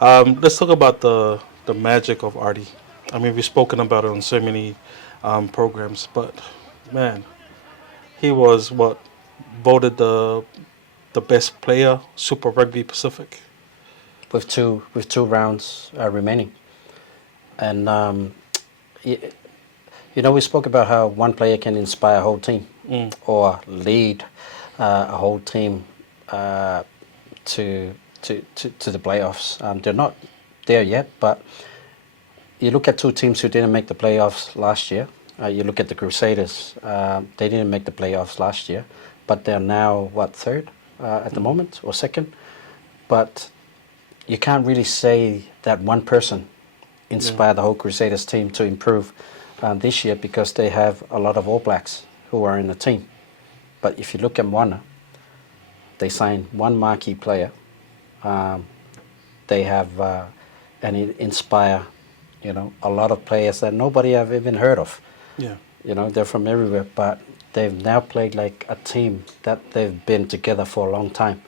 Let's talk about the magic of Ardie. I mean, we've spoken about it on so many programs, but man, he was what voted the best player Super Rugby Pacific. with two rounds remaining, and y- we spoke about how one player can inspire a whole team Mm. or lead a whole team uh, to, to the playoffs. They're not there yet, but you look at two teams who didn't make the playoffs last year. You look at the Crusaders. They didn't make the playoffs last year, but they're now, what, third at the moment or second? But you can't really say that one person inspired the whole Crusaders team to improve this year because they have a lot of All Blacks who are in the team. But if you look at Moana, they signed one marquee player. They have and inspire, a lot of players that nobody have even heard of. Yeah. They're from everywhere, but they've now played like a team that they've been together for a long time.